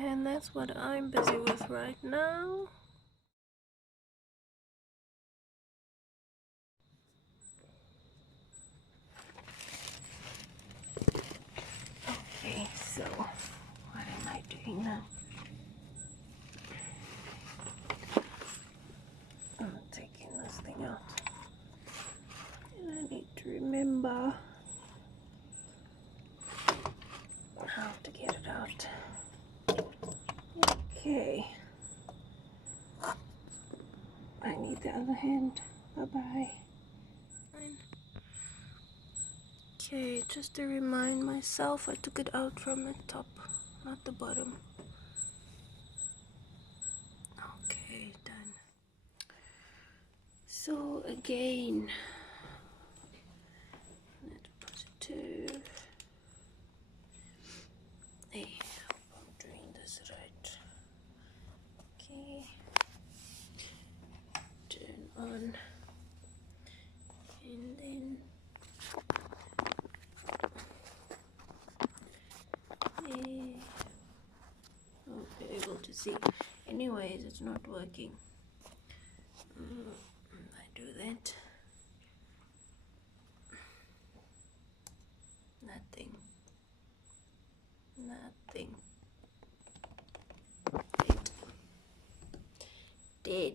And that's what I'm busy with right now. Okay, so what am I doing now? I'm taking this thing out. And I need to remember how to get it out. Okay. I need the other hand. Bye-bye. Okay, just to remind myself, I took it out from the top, not the bottom. Okay, done. So again, net positive. Hey, I hope I'm doing this right. Okay. Turn on. And then I'll be able to see. Anyways, it's not working. I do that. Nothing. Dead.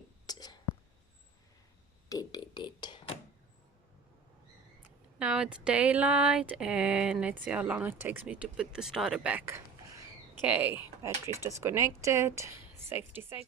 Now it's daylight, and let's see how long it takes me to put the starter back. Okay, battery's disconnected. Safety safe.